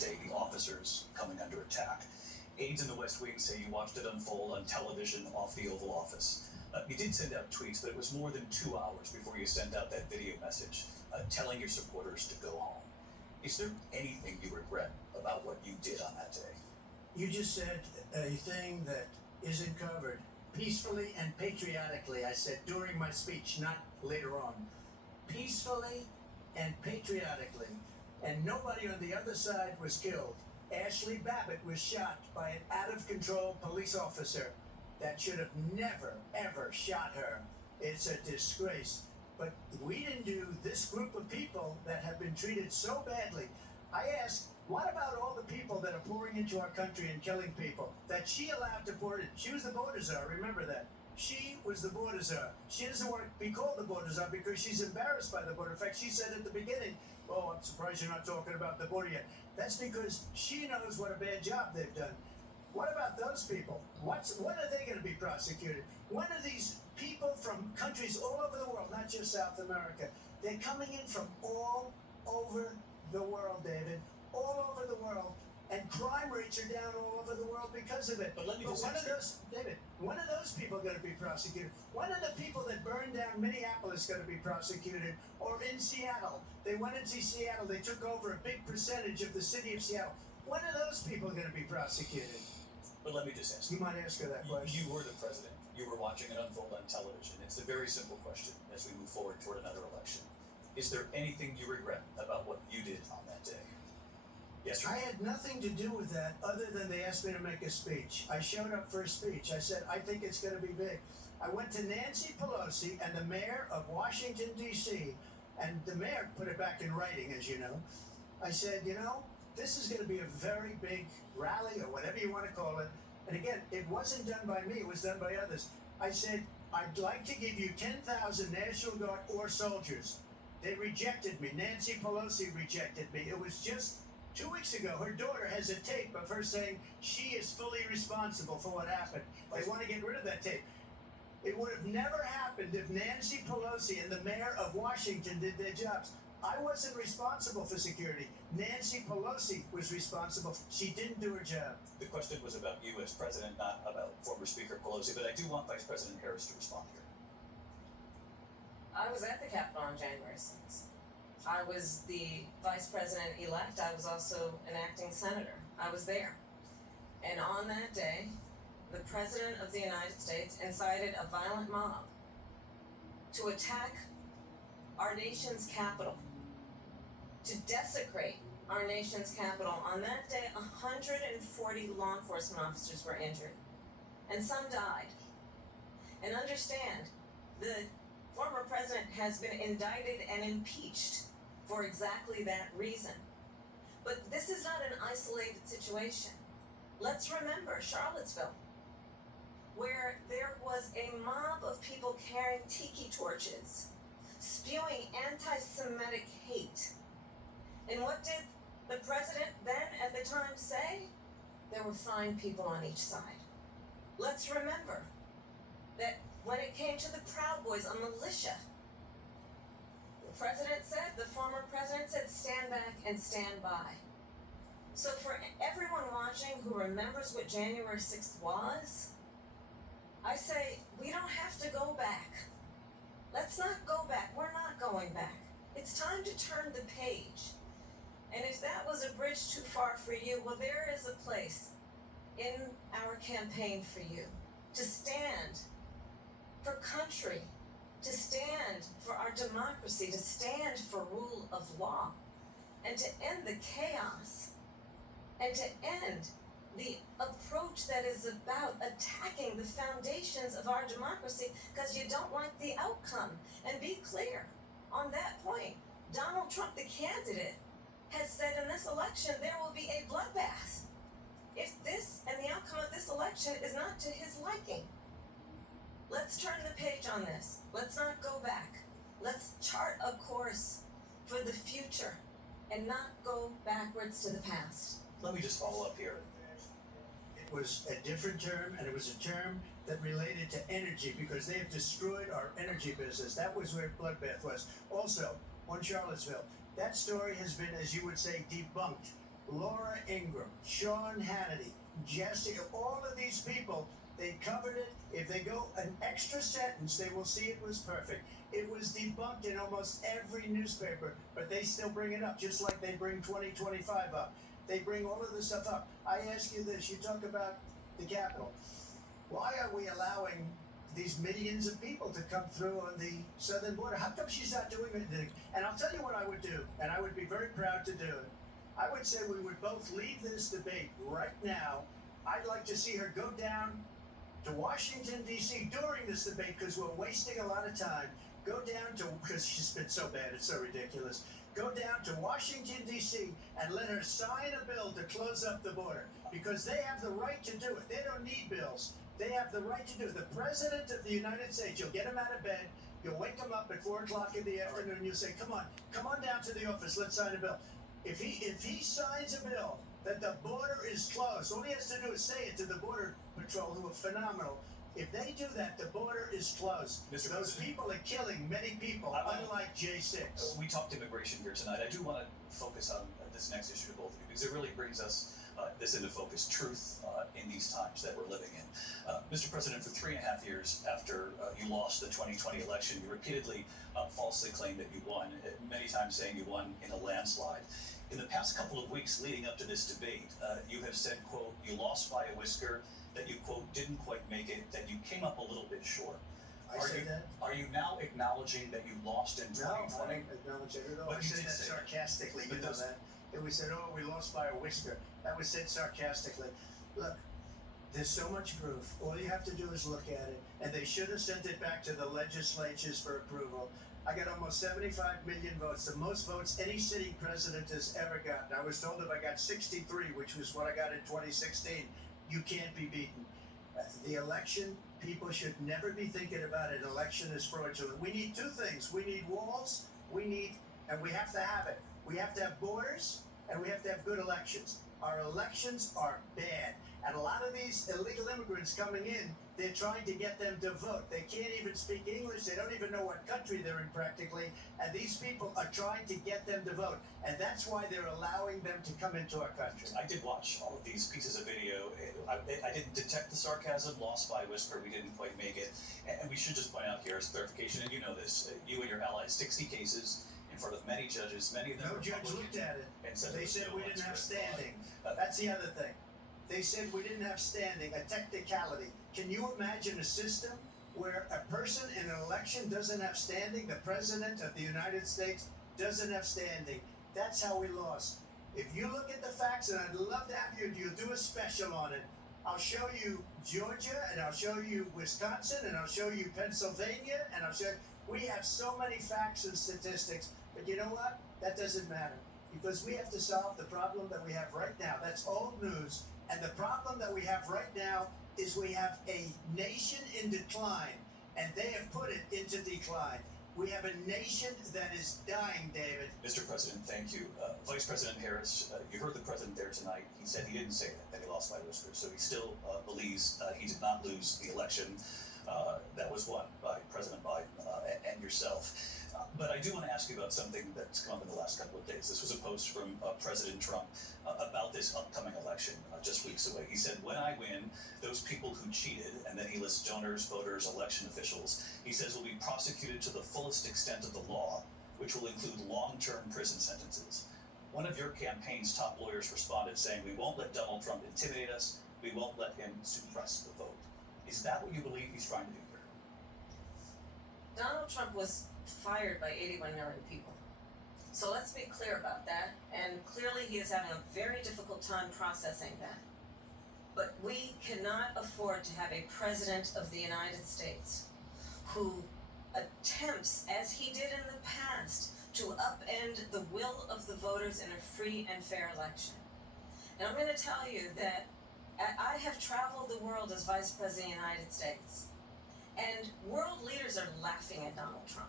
day, the officers coming under attack. Aides in the West Wing say you watched it unfold on television off the Oval Office. You did send out tweets, but it was more than 2 hours before you sent out that video message telling your supporters to go home. Is there anything you regret about what you did on that day? You just said a thing that isn't covered. Peacefully and patriotically, I said during my speech, not later on. Peacefully and patriotically. And nobody on the other side was killed. Ashley Babbitt was shot by an out-of-control police officer that should have never, ever shot her. It's a disgrace. But we didn't do this group of people that have been treated so badly. I asked, what about all the people that are pouring into our country and killing people that she allowed to pour in? She was the border czar, remember that. She was the border czar. She doesn't want to be called the border czar because she's embarrassed by the border. In fact, she said at the beginning, oh, I'm surprised you're not talking about the border yet. That's because she knows what a bad job they've done. What about those people? When are they going to be prosecuted? When are these people from countries all over the world, not just South America, they're coming in from all over the world, David, all over the world, and crime rates are down all over the world because of it. But let me just when are those people going to be prosecuted? When are the people that burned down Minneapolis going to be prosecuted? Or in Seattle, they went into Seattle, they took over a big percentage of the city of Seattle. When are those people going to be prosecuted? But let me just ask you. You might ask her that question. You were the president. You were watching it unfold on television. It's a very simple question as we move forward toward another election. Is there anything you regret about what you did on that day? Yes, sir. I had nothing to do with that other than they asked me to make a speech. I showed up for a speech. I said, I think it's going to be big. I went to Nancy Pelosi and the mayor of Washington, D.C., and the mayor put it back in writing, as you know. I said, this is going to be a very big rally or whatever you want to call it. And again, it wasn't done by me. It was done by others. I said, I'd like to give you 10,000 National Guard or soldiers. They rejected me. Nancy Pelosi rejected me. It was just 2 weeks ago. Her daughter has a tape of her saying she is fully responsible for what happened. They want to get rid of that tape. It would have never happened if Nancy Pelosi and the mayor of Washington did their jobs. I wasn't responsible for security. Nancy Pelosi was responsible. She didn't do her job. The question was about you as president, not about former Speaker Pelosi, but I do want Vice President Harris to respond here. I was at the Capitol on January 6th. I was the vice president-elect. I was also an acting senator. I was there. And on that day, the President of the United States incited a violent mob to attack our nation's capital, to desecrate our nation's capital. On that day, 140 law enforcement officers were injured, and some died. And understand, the former president has been indicted and impeached for exactly that reason. But this is not an isolated situation. Let's remember Charlottesville, where there was a mob of people carrying tiki torches, spewing anti-Semitic hate. And what did the president then at the time say? There were fine people on each side. Let's remember that when it came to the Proud Boys, a militia, the former president said, stand back and stand by. So for everyone watching who remembers what January 6th was, I say, we don't have to go back. Let's not go back. We're not going back. It's time to turn the page. And if that was a bridge too far for you, well, there is a place in our campaign for you to stand for country, to stand for our democracy, to stand for rule of law, and to end the chaos, and to end the approach that is about attacking the foundations of our democracy because you don't like the outcome. And be clear on that point. Donald Trump, the candidate, has said in this election there will be a bloodbath if this and the outcome of this election is not to his liking. Let's turn the page on this. Let's not go back. Let's chart a course for the future and not go backwards to the past. Let me just follow up here. It was a different term, and it was a term that related to energy because they have destroyed our energy business. That was where bloodbath was. Also, on Charlottesville, that story has been, as you would say, debunked. Laura Ingraham, Sean Hannity, Jesse, all of these people, they covered it. If they go an extra sentence, they will see it was perfect. It was debunked in almost every newspaper, but they still bring it up, just like they bring 2025 up. They bring all of this stuff up. I ask you this, you talk about the Capitol. Why are we allowing these millions of people to come through on the southern border? How come she's not doing anything? And I'll tell you what I would do, and I would be very proud to do it. I would say we would both leave this debate right now. I'd like to see her go down to Washington, D.C. during this debate, because we're wasting a lot of time. Go down to, because she's been so bad, it's so ridiculous. Go down to Washington, D.C. and let her sign a bill to close up the border, because they have the right to do it. They don't need bills. They have the right to do it. The President of the United States, you'll get him out of bed, you'll wake him up at 4 o'clock in the afternoon, you'll say, come on down to the office, let's sign a bill. If he signs a bill that the border is closed, all he has to do is say it to the Border Patrol, who are phenomenal. If they do that, the border is closed. Mr. Those President, people are killing many people, unlike J6. we talked immigration here tonight. I do want to focus on this next issue to both of you, because it really brings us this into focus, truth in these times that we're living in. Mr. President, for 3.5 years after you lost the 2020 election, you repeatedly falsely claimed that you won, many times saying you won in a landslide. In the past couple of weeks leading up to this debate, you have said, quote, you lost by a whisker, that you, quote, didn't quite make it, that you came up a little bit short. I said that? Are you now acknowledging that you lost in 2020? No, I don't acknowledge it at all. But I you said did that say sarcastically, But you know those- that. And we said, oh, we lost by a whisker. That was said sarcastically. Look, there's so much proof. All you have to do is look at it. And they should have sent it back to the legislatures for approval. I got almost 75 million votes, the most votes any sitting president has ever gotten. I was told if I got 63, which was what I got in 2016, you can't be beaten. The election, people should never be thinking about an election as fraudulent. We need two things. We need walls, and we have to have it. We have to have borders, and we have to have good elections. Our elections are bad. And a lot of these illegal immigrants coming in, they're trying to get them to vote. They can't even speak English. They don't even know what country they're in practically. And these people are trying to get them to vote. And that's why they're allowing them to come into our country. I did watch all of these pieces of video. I didn't detect the sarcasm, lost by a whisper, we didn't quite make it. And we should just point out here as clarification, and you know this, you and your allies, 60 cases in front of many judges, many of them No judge Republican, looked at it. and said They there was said no we didn't have widespread fraud. standing. That's the other thing. They said we didn't have standing, a technicality. Can you imagine a system where a person in an election doesn't have standing? The President of the United States doesn't have standing. That's how we lost. If you look at the facts, and I'd love to have you do a special on it, I'll show you Georgia, and I'll show you Wisconsin, and I'll show you Pennsylvania, and I'll show you, we have so many facts and statistics, but you know what? That doesn't matter, because we have to solve the problem that we have right now. That's old news, and the problem that we have right now is we have a nation in decline, and they have put it into decline. We have a nation that is dying, David. Mr. President, thank you. Vice President Harris, you heard the President there tonight. He said he didn't say that he lost by a whisper, so he still believes he did not lose the election that was won by President Biden and yourself. But I do want to ask you about something that's come up in the last couple of days. This was a post from President Trump about this upcoming election just weeks away. He said, when I win, those people who cheated, and then he lists donors, voters, election officials, he says will be prosecuted to the fullest extent of the law, which will include long-term prison sentences. One of your campaign's top lawyers responded saying, we won't let Donald Trump intimidate us, we won't let him suppress the vote. Is that what you believe he's trying to do here? Donald Trump was fired by 81 million people. So let's be clear about that. And clearly he is having a very difficult time processing that. But we cannot afford to have a president of the United States who attempts, as he did in the past, to upend the will of the voters in a free and fair election. And I'm going to tell you that I have traveled the world as Vice President of the United States. And world leaders are laughing at Donald Trump.